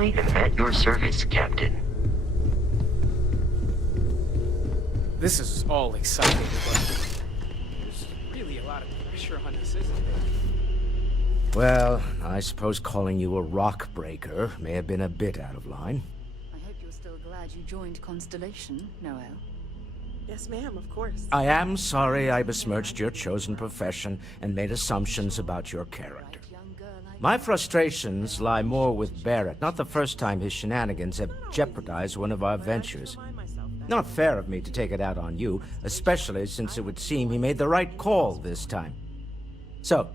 I am at your service, Captain. This is all exciting, but there's really a lot of pressure on us, isn't there? Well, I suppose calling you a rock breaker may have been a bit out of line. I hope you're still glad you joined Constellation, Noel. Yes, ma'am, of course. I am sorry I besmirched your chosen profession and made assumptions about your character. My frustrations lie more with Barrett, not the first time his shenanigans have jeopardized one of our ventures. Not fair of me to take it out on you, especially since it would seem he made the right call this time. So,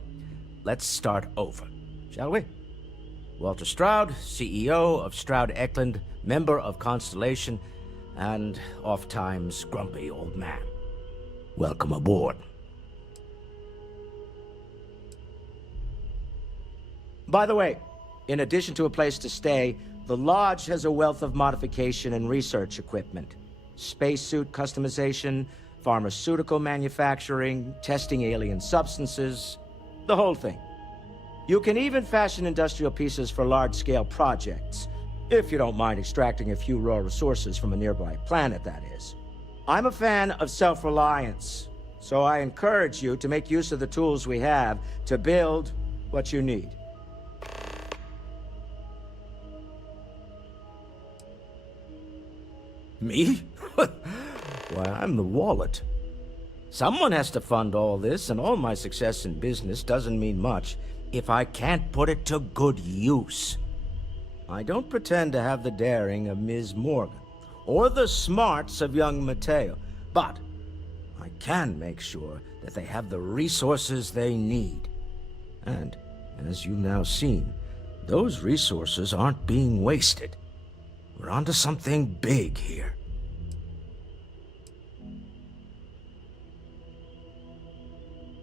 let's start over, shall we? Walter Stroud, CEO of Stroud Eklund, member of Constellation, and oft-times grumpy old man. Welcome aboard. By the way, in addition to a place to stay, the Lodge has a wealth of modification and research equipment. Spacesuit customization, pharmaceutical manufacturing, testing alien substances, the whole thing. You can even fashion industrial pieces for large-scale projects, if you don't mind extracting a few raw resources from a nearby planet, that is. I'm a fan of self-reliance, so I encourage you to make use of the tools we have to build what you need. Me? Why, I'm the wallet. Someone has to fund all this, and all my success in business doesn't mean much if I can't put it to good use. I don't pretend to have the daring of Ms. Morgan, or the smarts of young Mateo, but I can make sure that they have the resources they need. And, as you've now seen, those resources aren't being wasted. We're onto something big here.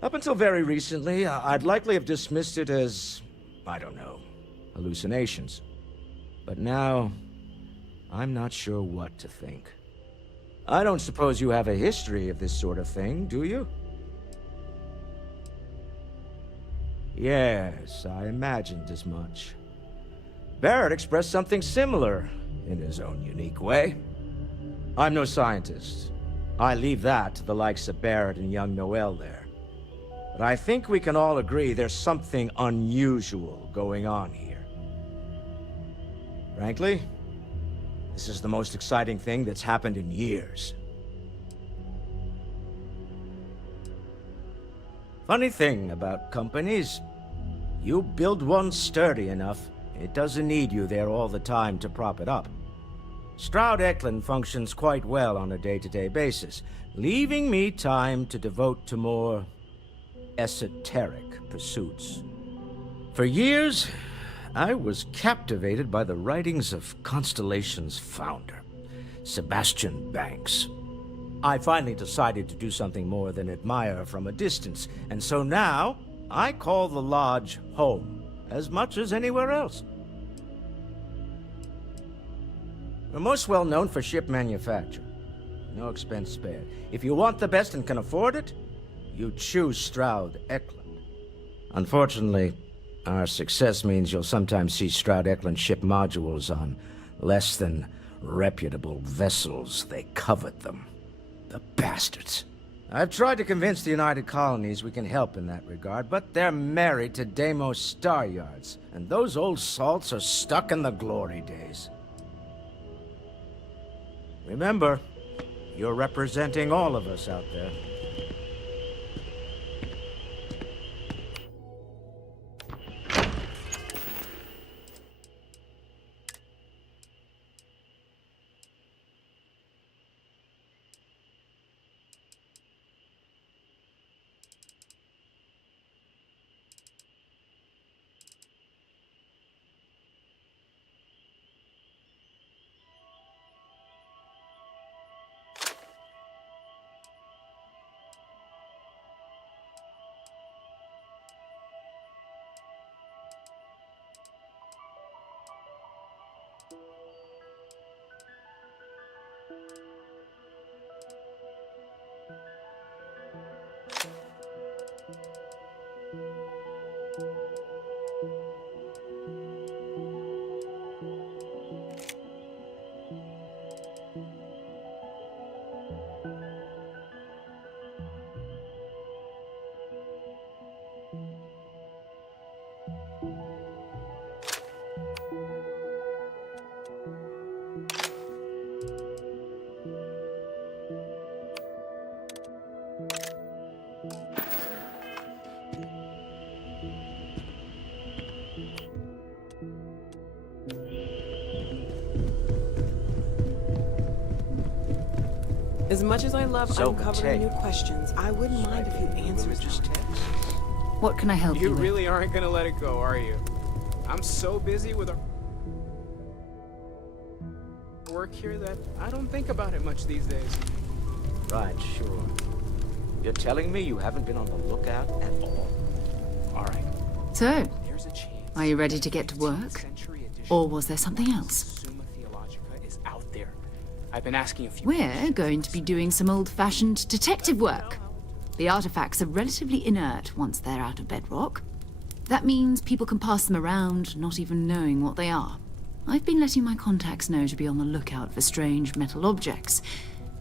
Up until very recently, I'd likely have dismissed it as, I don't know, hallucinations. But now, I'm not sure what to think. I don't suppose you have a history of this sort of thing, do you? Yes, I imagined as much. Barrett expressed something similar, in his own unique way. I'm no scientist. I leave that to the likes of Barrett and young Noel there. But I think we can all agree there's something unusual going on here. Frankly, this is the most exciting thing that's happened in years. Funny thing about companies, you build one sturdy enough, it doesn't need you there all the time to prop it up. Stroud Eklund functions quite well on a day-to-day basis, leaving me time to devote to more esoteric pursuits. For years, I was captivated by the writings of Constellation's founder, Sebastian Banks. I finally decided to do something more than admire from a distance, and so now I call the Lodge home as much as anywhere else. We're most well known for ship manufacture. No expense spared. If you want the best and can afford it, you choose Stroud Eklund. Unfortunately, our success means you'll sometimes see Stroud Eklund ship modules on less than reputable vessels. They covet them. The bastards. I've tried to convince the United Colonies we can help in that regard, but they're married to Deimos Star Yards, and those old salts are stuck in the glory days. Remember, you're representing all of us out there. As much as I love uncovering new Zotac. questions, I wouldn't mind if you answered them. What can I help you You with? really aren't gonna let it go, are you? I'm so busy with our work here that I don't think about it much these days. Right, sure. You're telling me you haven't been on the lookout at all? All right. So, There's a chance. are you ready to get to work? Or was there something else? Summa Theologica is out there. I've been asking a few. We're going to be doing some old-fashioned detective work. The artifacts are relatively inert once they're out of bedrock. That means people can pass them around, not even knowing what they are. I've been letting my contacts know to be on the lookout for strange metal objects.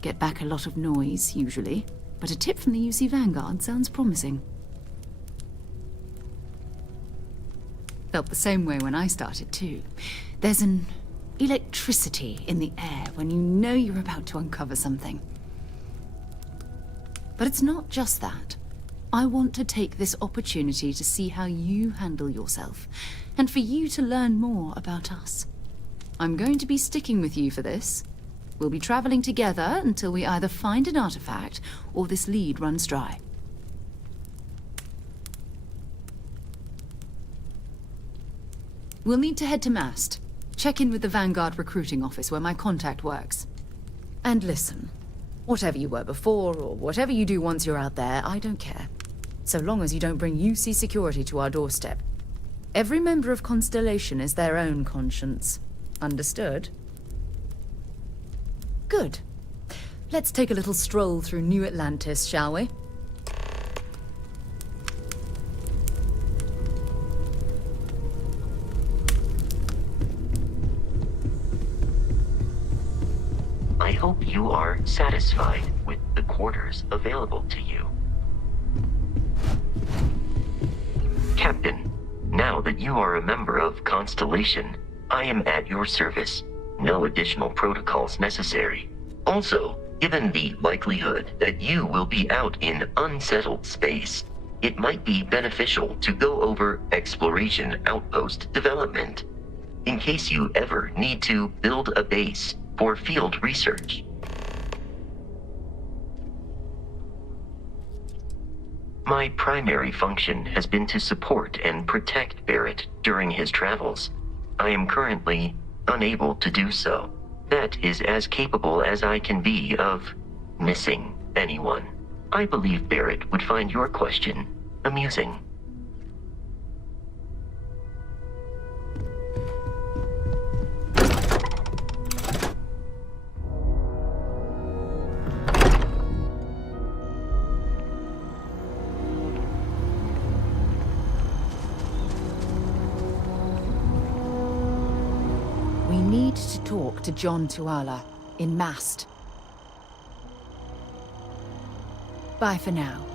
Get back a lot of noise, usually. But a tip from the UC Vanguard sounds promising. Felt the same way when I started, too. There's an electricity in the air when you know you're about to uncover something. But it's not just that. I want to take this opportunity to see how you handle yourself, and for you to learn more about us. I'm going to be sticking with you for this. We'll be traveling together until we either find an artifact or this lead runs dry. We'll need to head to Mast. Check in with the Vanguard recruiting office where my contact works. And listen, whatever you were before or whatever you do once you're out there, I don't care. So long as you don't bring UC security to our doorstep. Every member of Constellation is their own conscience. Understood? Good. Let's take a little stroll through New Atlantis, shall we? I hope you are satisfied with the quarters available to you. Captain, now that you are a member of Constellation, I am at your service. No additional protocols necessary. Also, given the likelihood that you will be out in unsettled space, it might be beneficial to go over exploration outpost development, in case you ever need to build a base for field research. My primary function has been to support and protect Barrett during his travels. I am currently unable to do so. That is as capable as I can be of missing anyone. I believe Barrett would find your question amusing. We need to talk to John Tuala in Mast. Bye for now.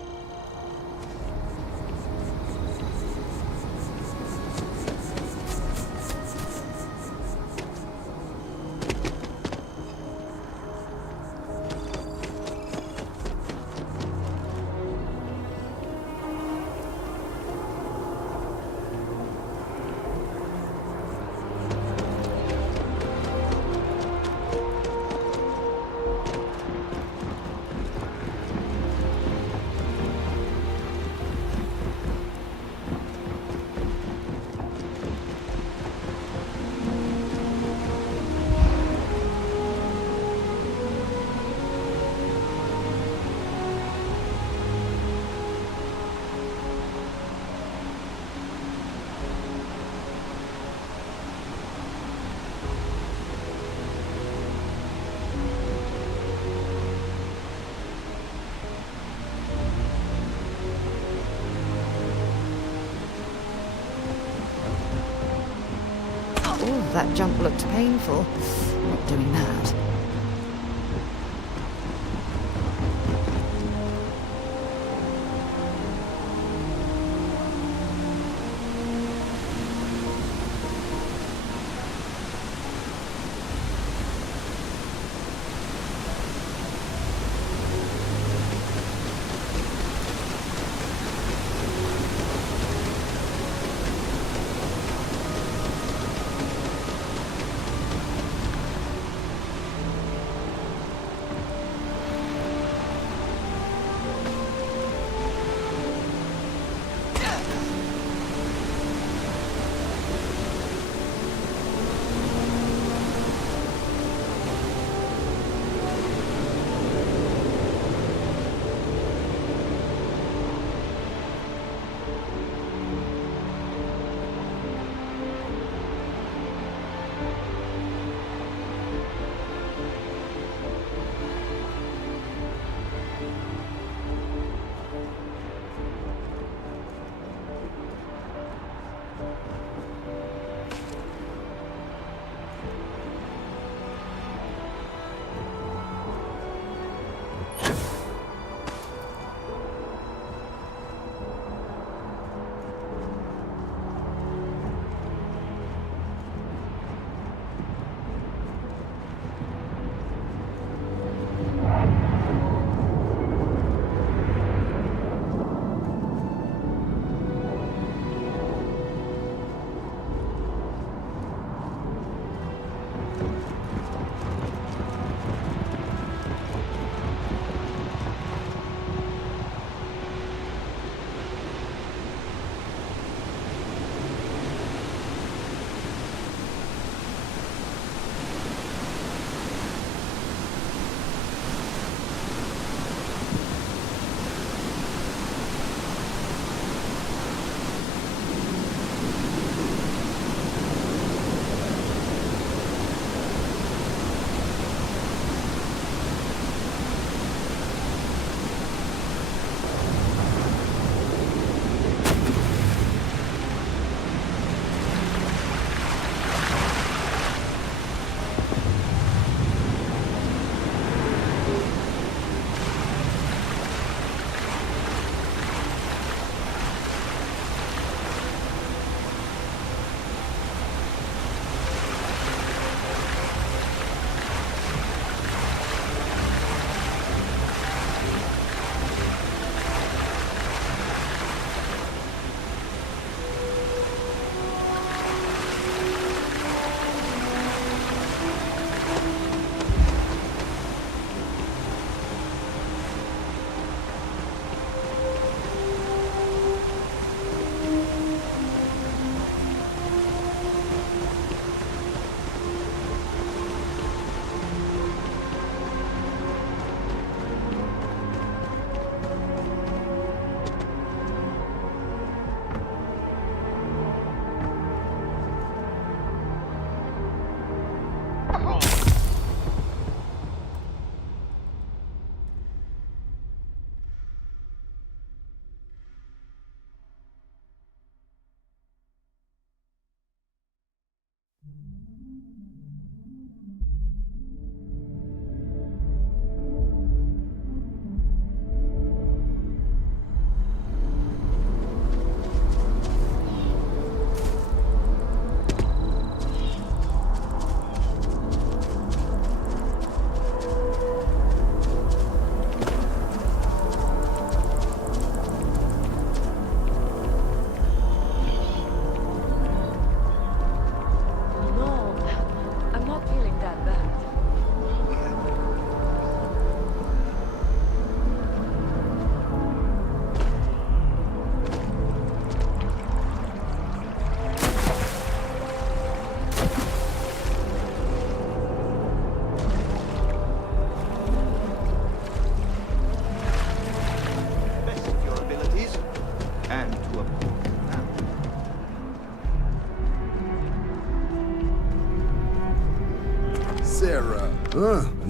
that jump looked painful. Not doing that.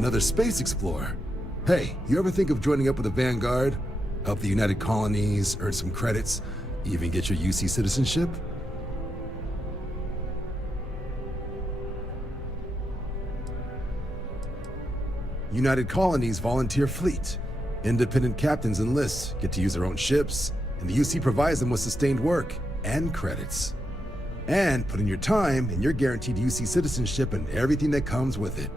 Another space explorer. Hey, you ever think of joining up with the Vanguard? Help the United Colonies, earn some credits, even get your UC citizenship? United Colonies Volunteer Fleet. Independent captains enlist, get to use their own ships, and the UC provides them with sustained work and credits. And put in your time, and you're guaranteed UC citizenship and everything that comes with it.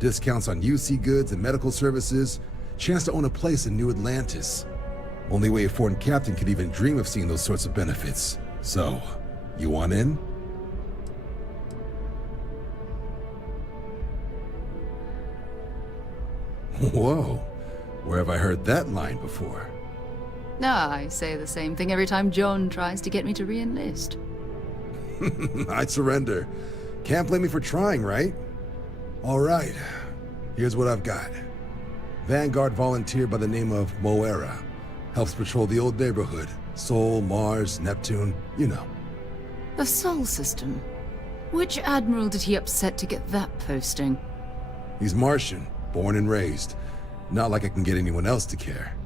Discounts on UC goods and medical services, chance to own a place in New Atlantis. Only way a foreign captain could even dream of seeing those sorts of benefits. So, you want in? Whoa, where have I heard that line before? I say the same thing every time John tries to get me to re-enlist. I'd surrender. Can't blame me for trying, right? All right, here's what I've got. Vanguard volunteer by the name of Moira. Helps patrol the old neighborhood. Sol, Mars, Neptune, you know. The Sol system? Which admiral did he upset to get that posting? He's Martian, born and raised. Not like I can get anyone else to care.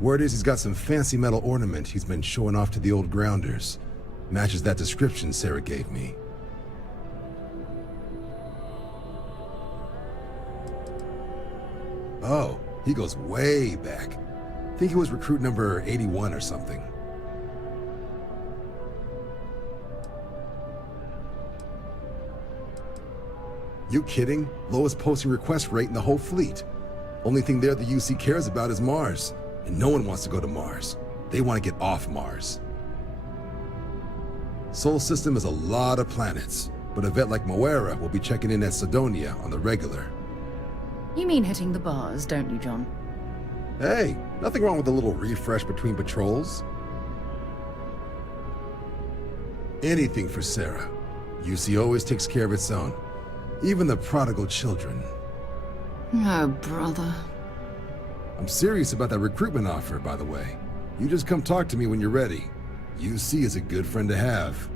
Word is he's got some fancy metal ornament he's been showing off to the old grounders. Matches that description Sarah gave me. Oh, he goes way back. Think he was recruit number 81 or something. You kidding? Lowest posting request rate in the whole fleet. Only thing there the UC cares about is Mars. And no one wants to go to Mars. They want to get off Mars. Sol system is a lot of planets, but a vet like Moira will be checking in at Sidonia on the regular. You mean hitting the bars, don't you, John? Hey, nothing wrong with a little refresh between patrols. Anything for Sarah. UC always takes care of its own. Even the prodigal children. Oh, brother. I'm serious about that recruitment offer, by the way. You just come talk to me when you're ready. UC is a good friend to have.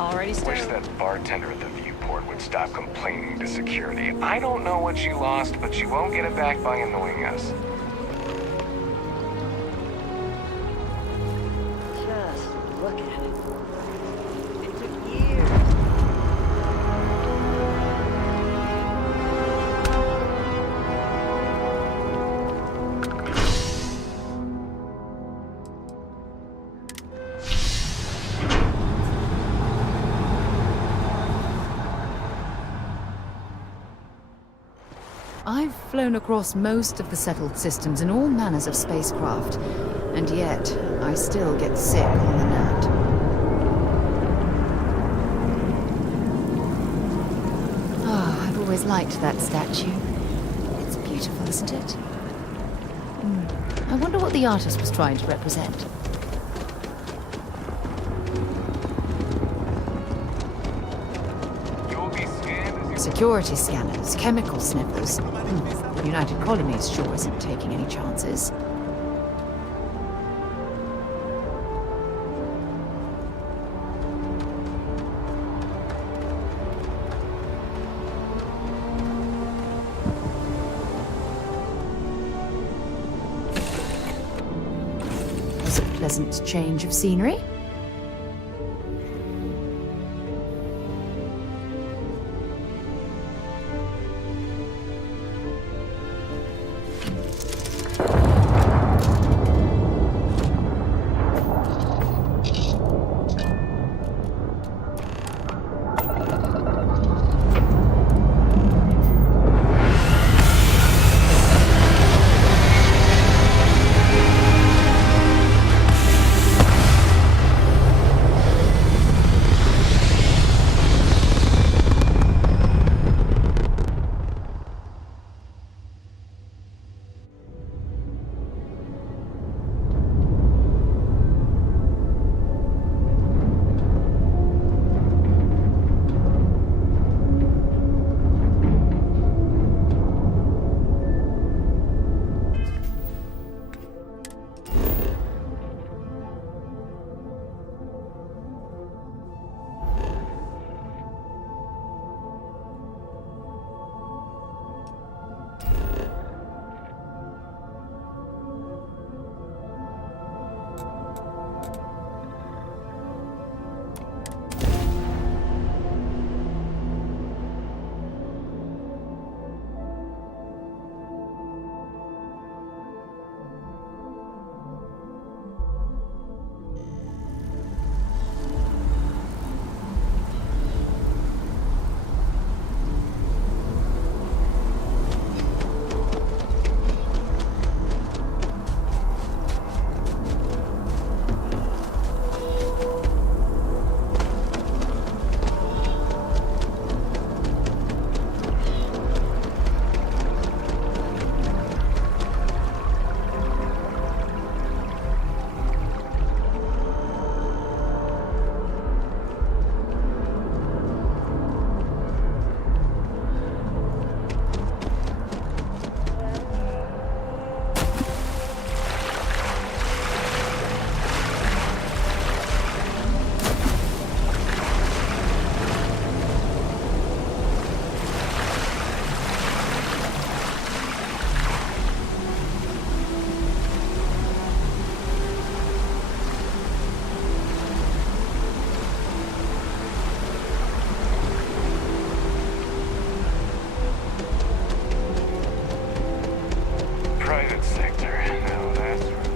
Already stowed. Wish that bartender at the viewport would stop complaining to security. I don't know what she lost, but she won't get it back by annoying us. Just look at it. It took years. I've flown across most of the settled systems in all manners of spacecraft, and yet I still get sick on the net. Ah, I've always liked that statue. It's beautiful, isn't it? I wonder what the artist was trying to represent. Security scanners, chemical sniffers. United Colonies sure isn't taking any chances. Was it a pleasant change of scenery? Transit sector. Now that's right.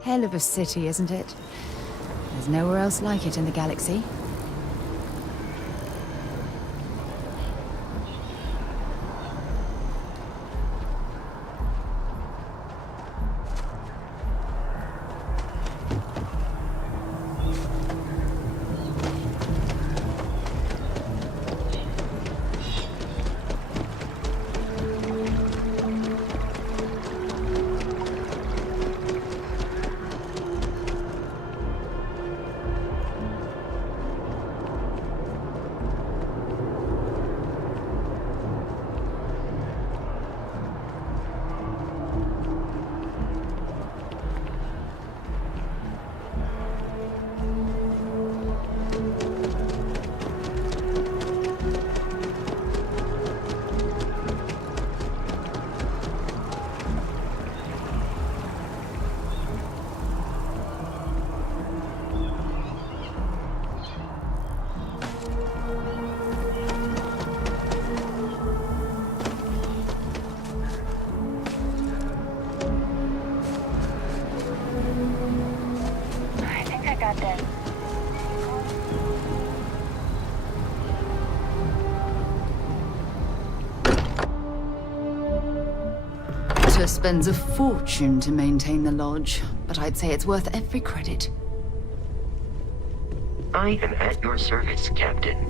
Hell of a city, isn't it? There's nowhere else like it in the galaxy. Spends a fortune to maintain the lodge, but I'd say it's worth every credit. I am at your service, Captain.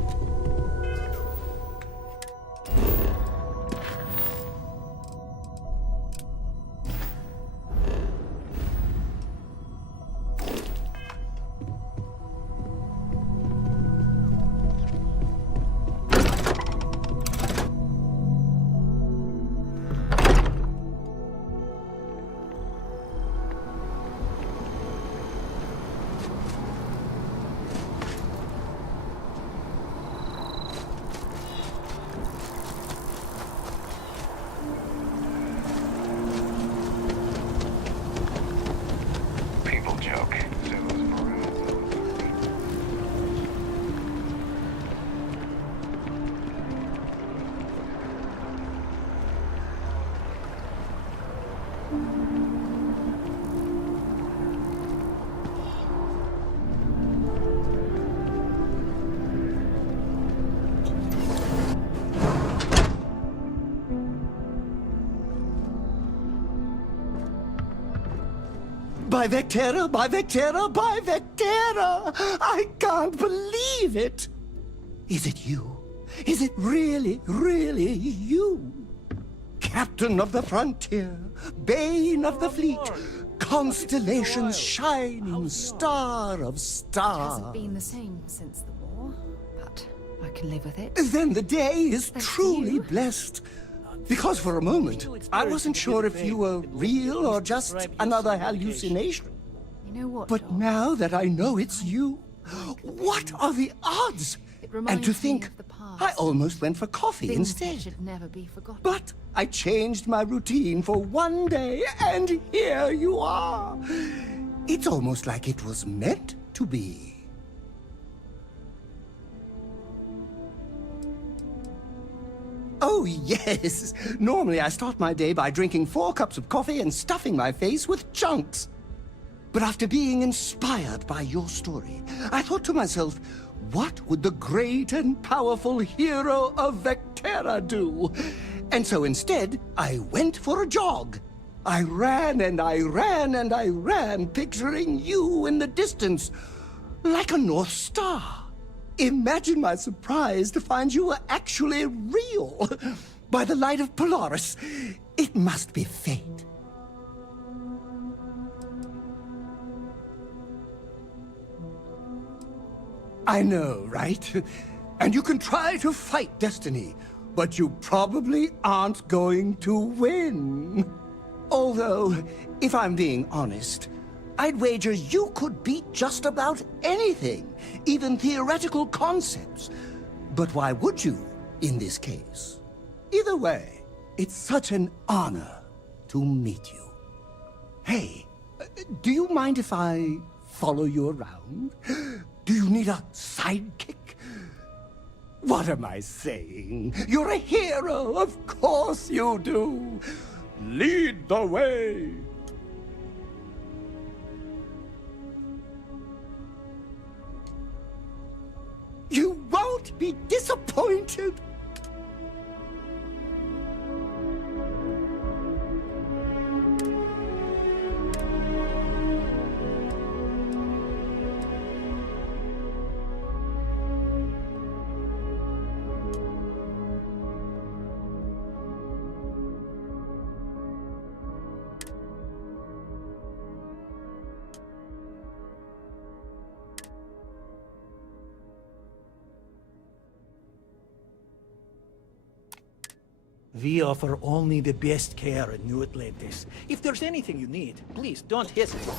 By Vectera, by Vectera, by Vectera! I can't believe it! Is it you? Is it really, really you? Captain of the frontier, bane of the fleet, constellation's shining star of It stars. hasn't been the same since the war, but I can live with it. Then the day is Thanks to truly you. blessed. Because for a moment, I wasn't sure if you were real or just another hallucination. You know what, But Doc? now that I know it's you, what are the odds? It And reminds to me think, of the past. I almost went for coffee Things that instead. should never be forgotten. But I changed my routine for one day, and here you are. It's almost like it was meant to be. Oh, yes. Normally I start my day by drinking 4 cups of coffee and stuffing my face with chunks. But after being inspired by your story, I thought to myself, what would the great and powerful hero of Vectera do? And so instead, I went for a jog. I ran and I ran and I ran, picturing you in the distance, like a North Star. Imagine my surprise to find you were actually real. By the light of Polaris, it must be fate. I know, right? And you can try to fight destiny, but you probably aren't going to win. Although, if I'm being honest, I'd wager you could beat just about anything, even theoretical concepts. But why would you, in this case? Either way, it's such an honor to meet you. Hey, do you mind if I follow you around? Do you need a sidekick? What am I saying? You're a hero, of course you do. Lead the way. be disappointed. We offer only the best care in New Atlantis. If there's anything you need, please don't hesitate.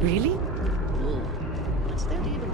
Really? What's there to even do?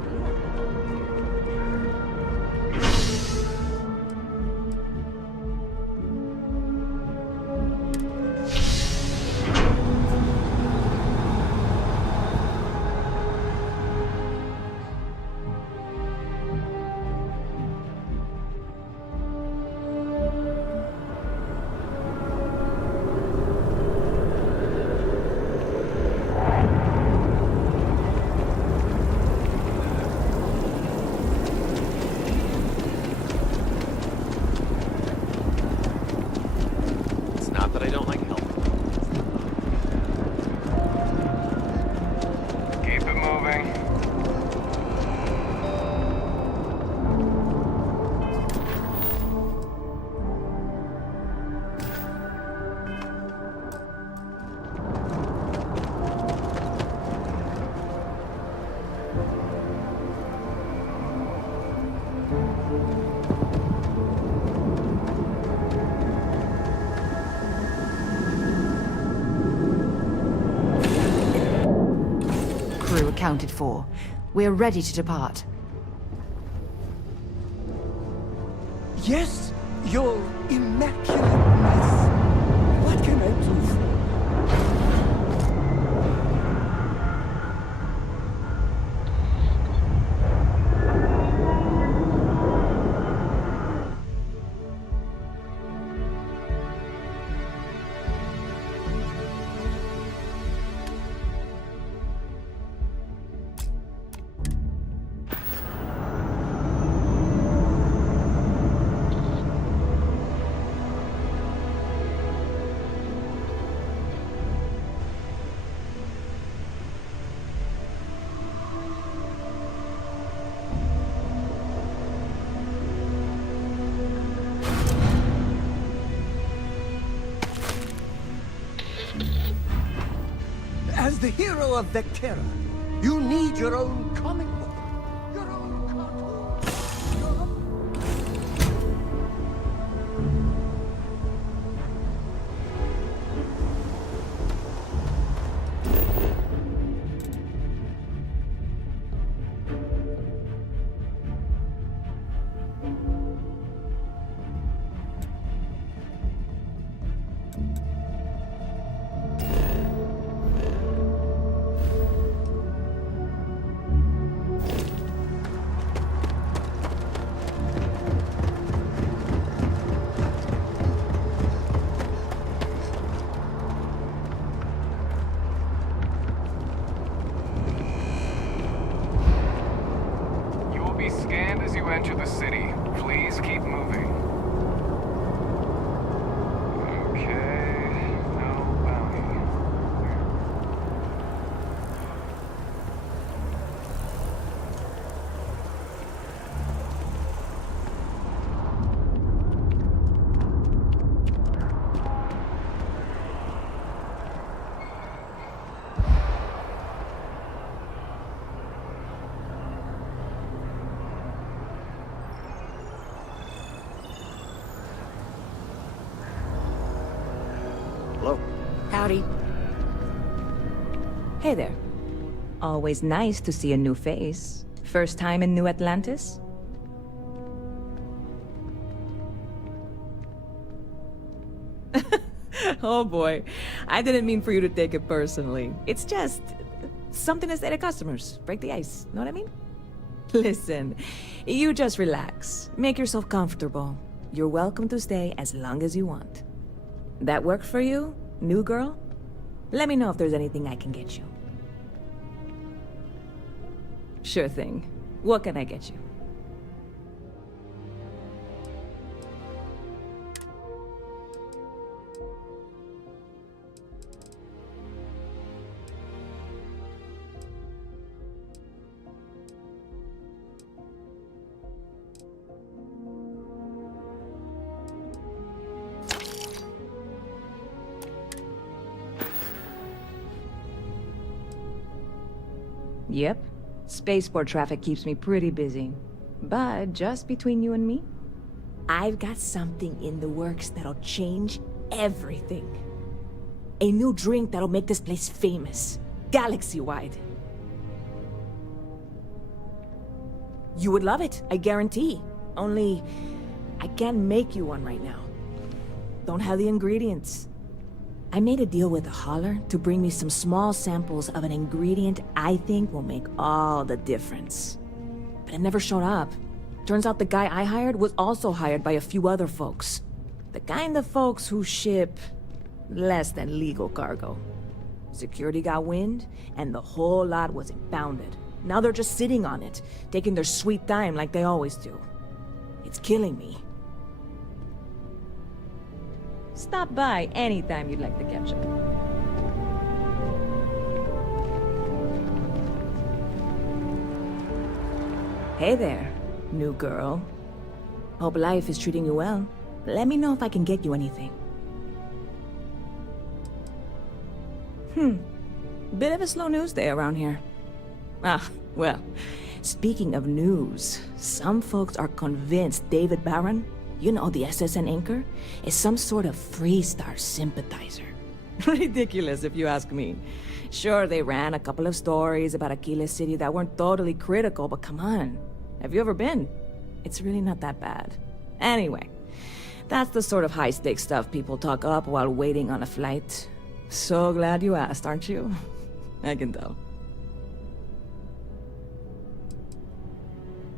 Accounted for. We're ready to depart. Yes, your immaculateness. What can I do for you? As the hero of Vectera, you need your own comic book, your own cartoon, your own... Enter the city. Please keep moving. Howdy. Hey there. Always nice to see a new face. First time in New Atlantis? Oh boy, I didn't mean for you to take it personally. It's just something to say to customers. Break the ice, know what I mean? Listen, you just relax. Make yourself comfortable. You're welcome to stay as long as you want. That work for you, new girl? Let me know if there's anything I can get you. Sure thing. What can I get you? Yep. Spaceport traffic keeps me pretty busy. But just between you and me, I've got something in the works that'll change everything. A new drink that'll make this place famous, galaxy-wide. You would love it, I guarantee. Only, I can't make you one right now. Don't have the ingredients. I made a deal with a hauler to bring me some small samples of an ingredient I think will make all the difference. But it never showed up. Turns out the guy I hired was also hired by a few other folks. The kind of folks who ship less than legal cargo. Security got wind, and the whole lot was impounded. Now they're just sitting on it, taking their sweet time like they always do. It's killing me. Stop by anytime you'd like to catch up. Hey there, new girl. Hope life is treating you well. Let me know if I can get you anything. Bit of a slow news day around here. Well, speaking of news, some folks are convinced David Barron, you know, the SSN anchor, is some sort of Freestar sympathizer. Ridiculous, if you ask me. Sure, they ran a couple of stories about Aquila City that weren't totally critical, but come on. Have you ever been? It's really not that bad. Anyway, that's the sort of high-stakes stuff people talk up while waiting on a flight. So glad you asked, aren't you? I can tell.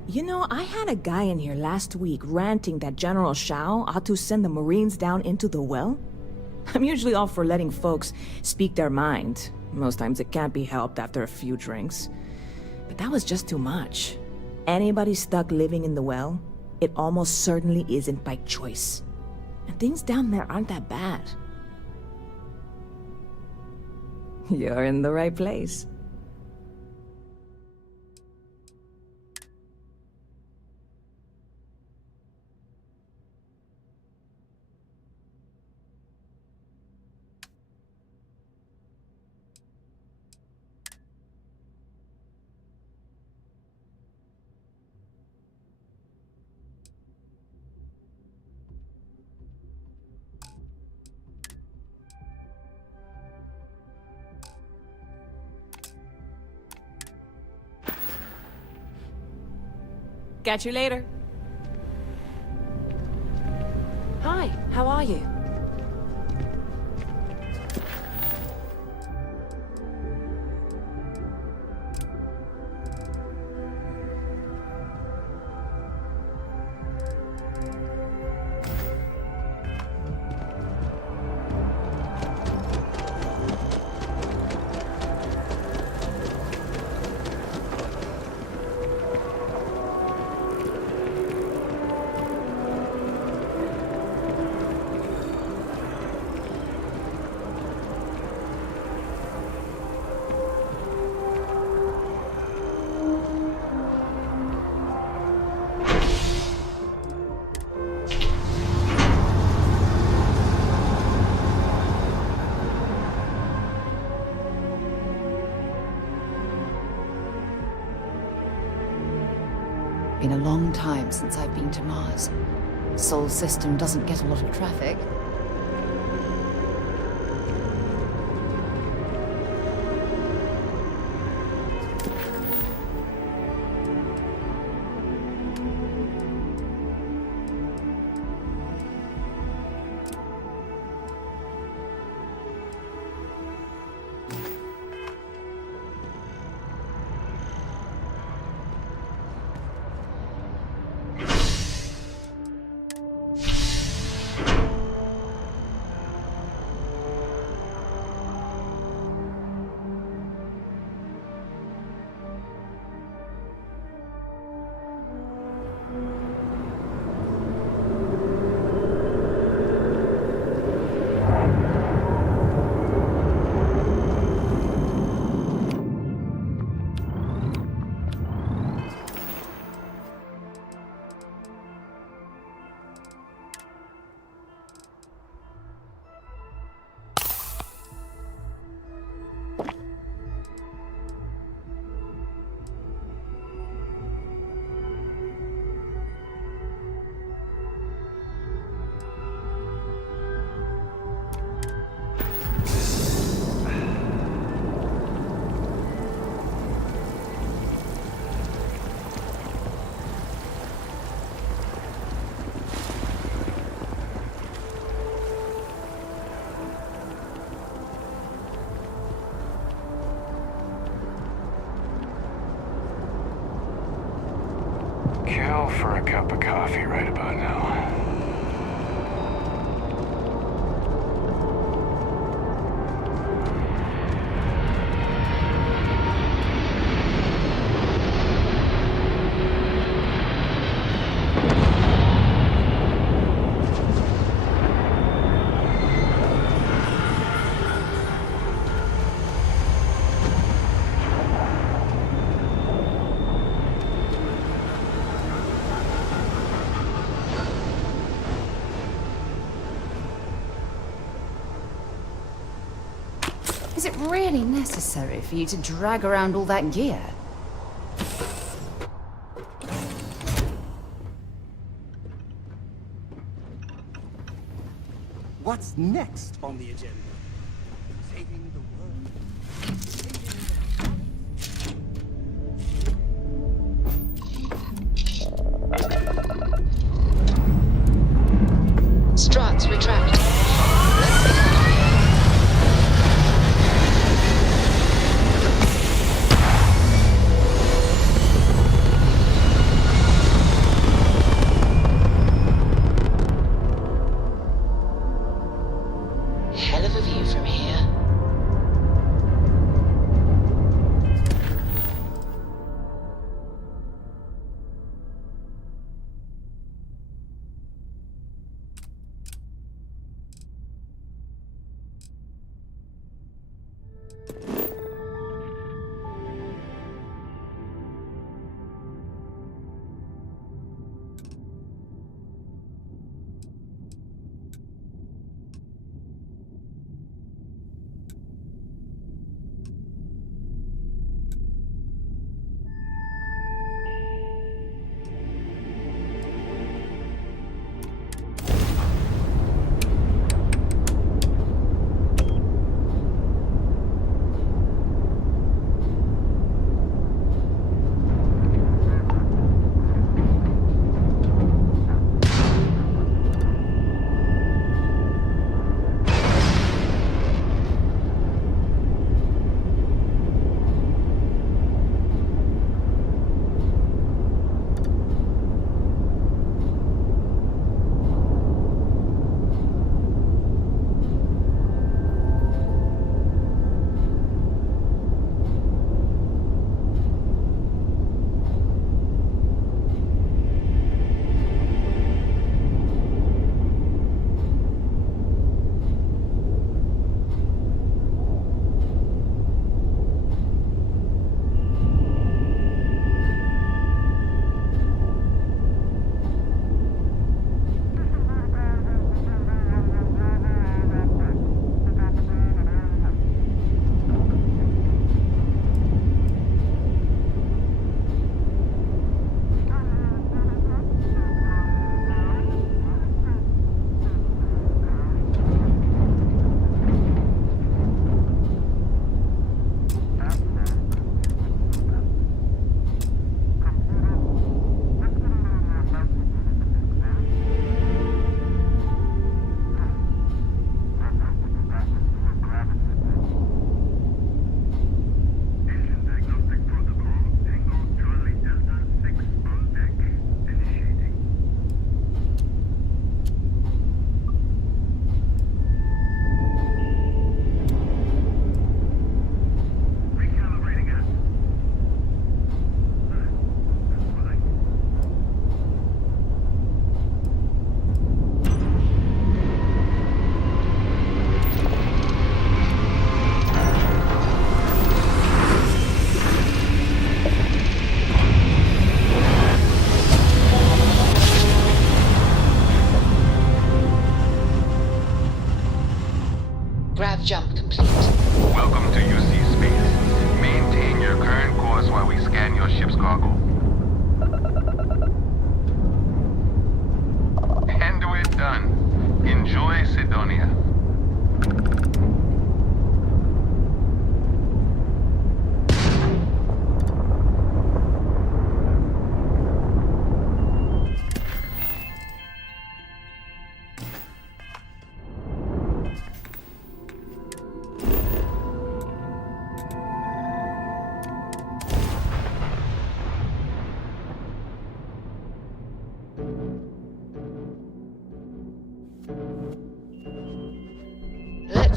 You know, I had a guy in here last week ranting that General Shao ought to send the Marines down into the well. I'm usually all for letting folks speak their mind. Most times it can't be helped after a few drinks. But that was just too much. Anybody stuck living in the well, it almost certainly isn't by choice. And things down there aren't that bad. You're in the right place. Catch you later. Hi, how are you? Been a long time since I've been to Mars. Sol system doesn't get a lot of traffic. Kill for a cup of coffee right about now. Is it really necessary for you to drag around all that gear? What's next on the agenda? Saving the world. Struts retract. Let's get out of here. Hell of a view from here.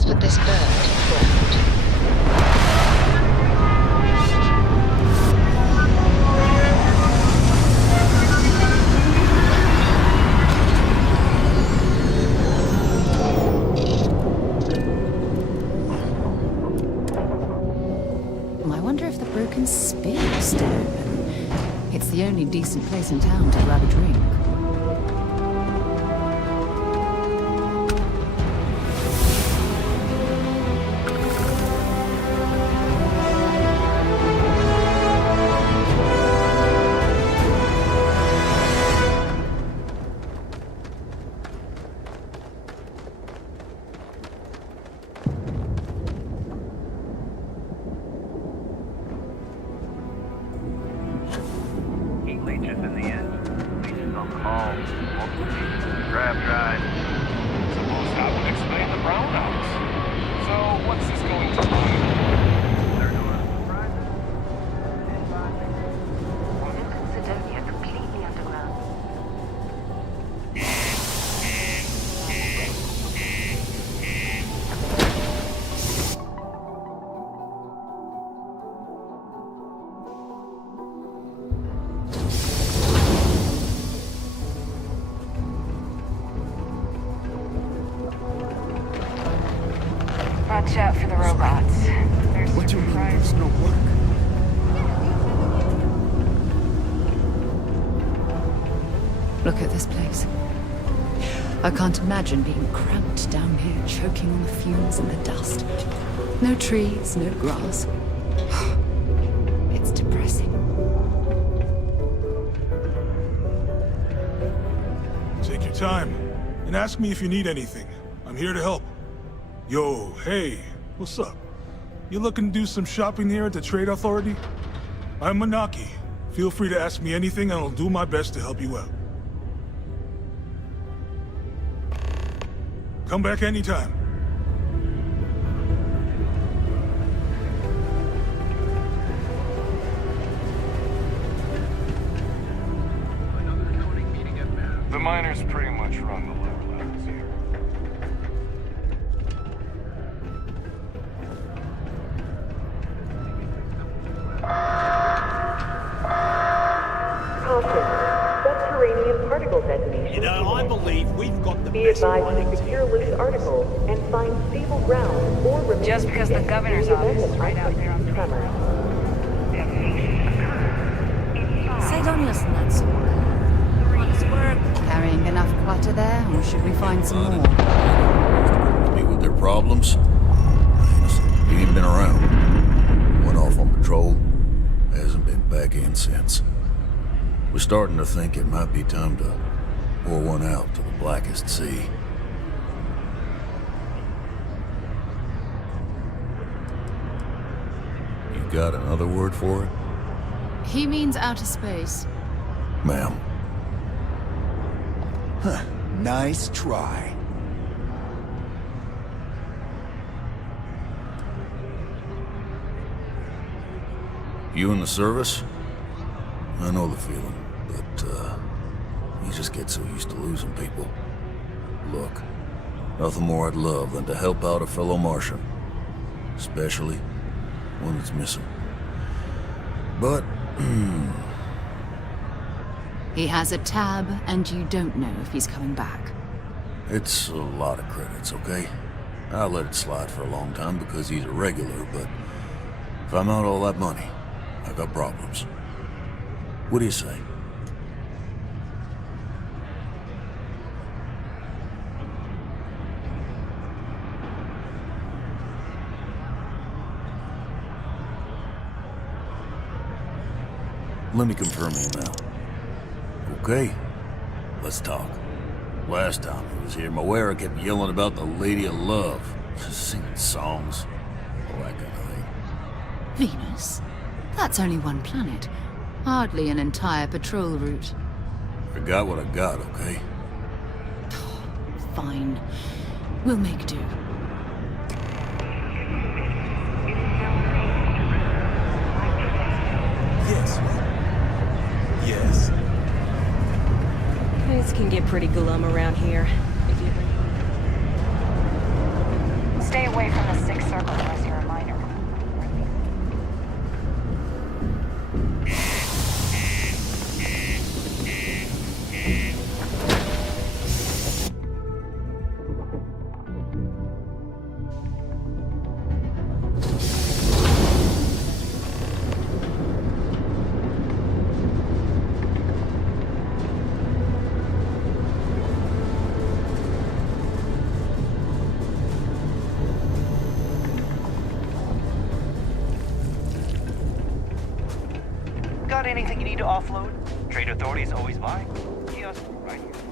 path for this bird confirmed. I wonder if the broken spear is still open. It's the only decent place in town to grab a drink. Watch out for the robots. There's What do you mean there's no work? Look at this place. I can't imagine being cramped down here, choking on the fumes and the dust. No trees, no grass. It's depressing. Take your time, and ask me if you need anything. I'm here to help. Yo, hey, what's up? You looking to do some shopping here at the Trade Authority? I'm Manaki. Feel free to ask me anything and I'll do my best to help you out. Come back anytime. The miners pretty much run the lower levels here. Subterranean particle detonation. You know, I believe we've got the Be best advised mining to secure loose articles and find stable ground or remain Just because the governor's office is right out there on the tremor. Sidonius and that sort. Honest work. Carrying enough clutter there, or should we find some more? Me with their problems? He ain't been around. Went off on patrol. Hasn't been back in since. We're starting to think it might be time to pour one out to the blackest sea. You got another word for it? He means outer space. Ma'am. Huh. Nice try. You in the service? I know the feeling, but, you just get so used to losing people. Look, nothing more I'd love than to help out a fellow Martian. Especially one that's missing. But, He has a tab, and you don't know if he's coming back. it's a lot of credits, okay? I let it slide for a long time because he's a regular, but if I'm out all that money, I got problems. What do you say? Let me confirm you now. Okay, let's talk. Last time he was here, Moira kept yelling about the Lady of Love. Just singing songs. All that kind of thing. Venus? That's only one planet. Hardly an entire patrol route. I got what I got, okay? Fine. We'll make do. Yes. Yes. Things can get pretty glum around here. Stay away from the sixth circle unless you're a minor. Got anything you need to offload? Trade Authority is always mine. Kiosk right here.